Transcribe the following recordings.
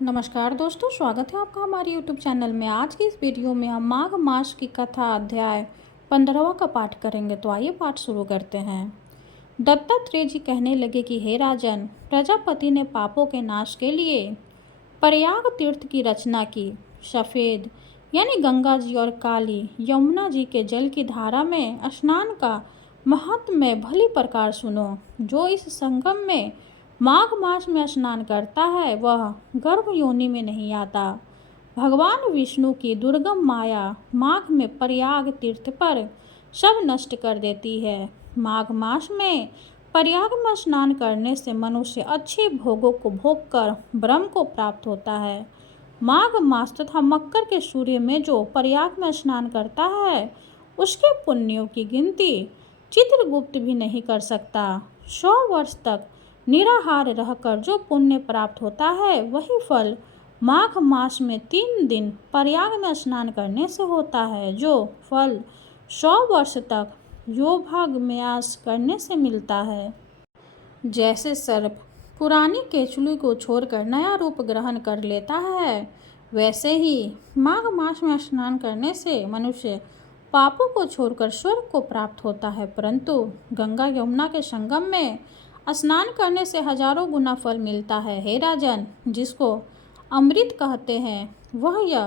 नमस्कार दोस्तों, स्वागत है आपका हमारे YouTube चैनल में। आज की इस वीडियो में हम माघ मास की कथा अध्याय 15वां का पाठ करेंगे। तो आइए पाठ शुरू करते हैं। दत्तात्रेय जी कहने लगे कि हे राजन, प्रजापति ने पापों के नाश के लिए प्रयाग तीर्थ की रचना की। सफ़ेद यानी गंगा जी और काली यमुना जी के जल की धारा में स्नान का महात्म्य भली प्रकार सुनो। जो इस संगम में माघ मास में स्नान करता है वह गर्भ योनि में नहीं आता। भगवान विष्णु की दुर्गम माया माघ में प्रयाग तीर्थ पर सब नष्ट कर देती है। माघ मास में प्रयाग में स्नान करने से मनुष्य अच्छे भोगों को भोग कर ब्रह्म को प्राप्त होता है। माघ मास तथा मकर के सूर्य में जो प्रयाग में स्नान करता है उसके पुण्यों की गिनती चित्रगुप्त भी नहीं कर सकता। 100 वर्ष तक निराहार रहकर जो पुण्य प्राप्त होता है वही फल माघ मास में 3 दिन प्रयाग में स्नान करने से होता है। जो फल 100 वर्ष तक योगाभ्यास करने से मिलता है। जैसे सर्प पुरानी केचुली को छोड़कर नया रूप ग्रहण कर लेता है, वैसे ही माघ मास में स्नान करने से मनुष्य पापों को छोड़कर स्वर्ग को प्राप्त होता है। परंतु गंगा यमुना के संगम में स्नान करने से हजारों गुना फल मिलता है। हे राजन, जिसको अमृत कहते हैं वह यह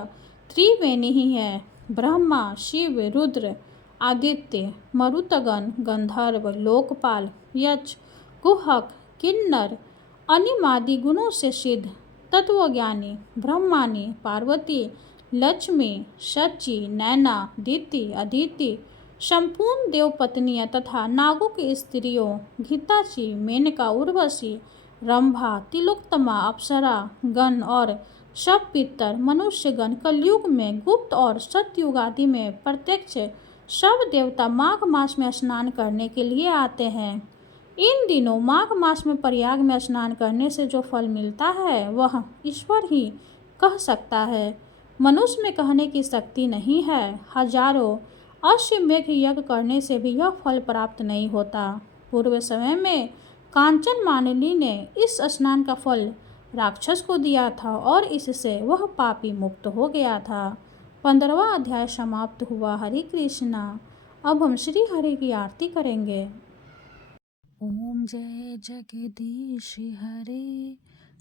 त्रिवेणी ही है। ब्रह्मा, शिव, रुद्र, आदित्य, मरुतगण, गंधर्व, लोकपाल, यक्ष, गुहक, किन्नर, अनिमादि गुणों से सिद्ध तत्वज्ञानी ब्रह्मानी, पार्वती, लक्ष्मी, शची, नैना, दिति, अदिति, संपूर्ण देवपत्नियां तथा नागों की स्त्रियों घिताची, मेनका, उर्वशी, रंभा, तिलोत्तमा, अप्सरा गण और सब पितर मनुष्यगण कलयुग में गुप्त और सतयुग आदि में प्रत्यक्ष सब देवता माघ मास में स्नान करने के लिए आते हैं। इन दिनों माघ मास में प्रयाग में स्नान करने से जो फल मिलता है वह ईश्वर ही कह सकता है। मनुष्य में कहने की शक्ति नहीं है। हजारों अश्वमेध यज्ञ करने से भी यह फल प्राप्त नहीं होता। पूर्व समय में कांचन मालिनी ने इस स्नान का फल राक्षस को दिया था और इससे वह पापी मुक्त हो गया था। 15वां अध्याय समाप्त हुआ। हरे कृष्णा। अब हम श्री हरि की आरती करेंगे। ओम जय जगदीश हरे,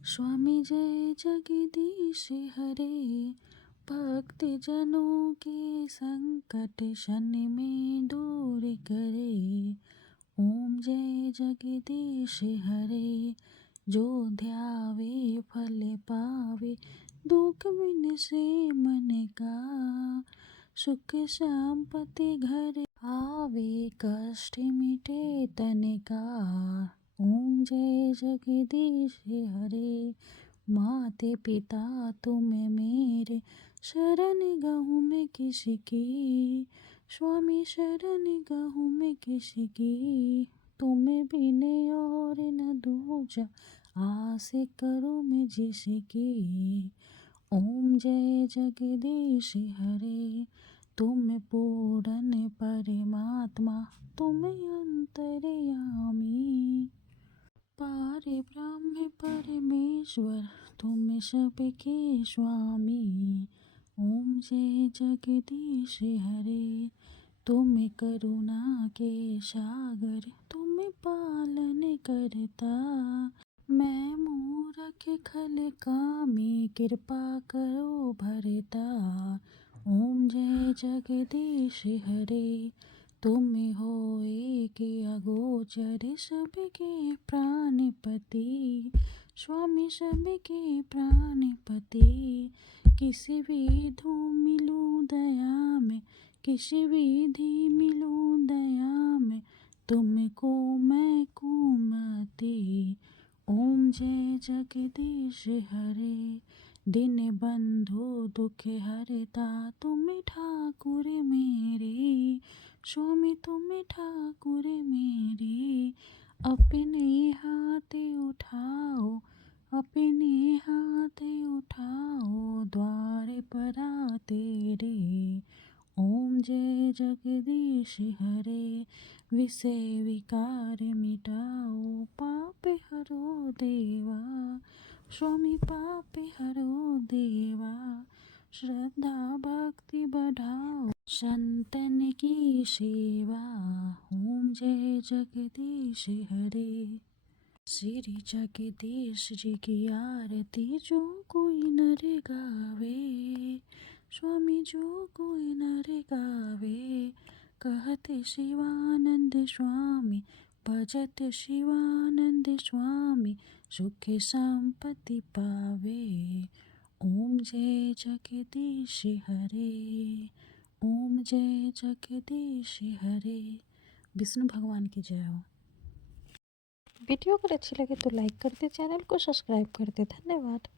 स्वामी जय जगदीश हरे। भक्त जनों के संकट शनि में दूर करे। ओम जय जगदीश हरे, जो ध्यावे फल पावे, दुख बिन से मन का। सुख संपत्ति घर आवे, कष्ट मिटे तन का। ओम जय जगदीश हरे, माते पिता तुम मेरे, शरण गहूँ मैं किसकी। स्वामी शरण गहूँ मैं किसकी, तुम्हें बिन और न दूजा, आस करूँ मैं जिसकी। ओम जय जगदीश हरे, तुम पूर्ण परमात्मा, तुम अंतर्यामी। पारे ब्रह्म परमेश्वर, तुम सबके स्वामी। ओम जय जगदीश हरे, तुम करुणा के सागर, तुम पालन करता। मैं मूरख खल कामी, कृपा करो भरता। ओम जय जगदीश हरे, तुम हो एक अगोचर, सबके प्राणपति। स्वामी सबके प्राणपति, किसी विधि मिलूं दया में, किसी विधि मिलूं दया में, तुमको मैं कुमति। ओम जय जगदीश हरे, दिन बंधु दुख हरता, तुम ठाकुर मेरे। स्वामी तुम ठाकुर मेरे, अपने हाथ उठाओ, अपने हाथ उठाओ, द्वार पर आ तेरे। ओम जय जगदीश हरे, विषय विकार मिटाओ, पाप हरो देवा। स्वामी पापे हरो देवा, श्रद्धा भक्ति बढ़ाओ, संतन की सेवा। ओम जय जगदीश हरे। श्री जगदीश जी की आरती जो कोई नर गावे, स्वामी जो कोई नर गावे, कहते शिवानंद स्वामी, भजत शिवानंद स्वामी, सुख संपत्ति पावे। ओम जय जगदीश हरे, ओम जय जगदीश हरे। विष्णु भगवान की जय हो। वीडियो अगर अच्छी लगे तो लाइक कर दे, चैनल को सब्सक्राइब कर दे। धन्यवाद।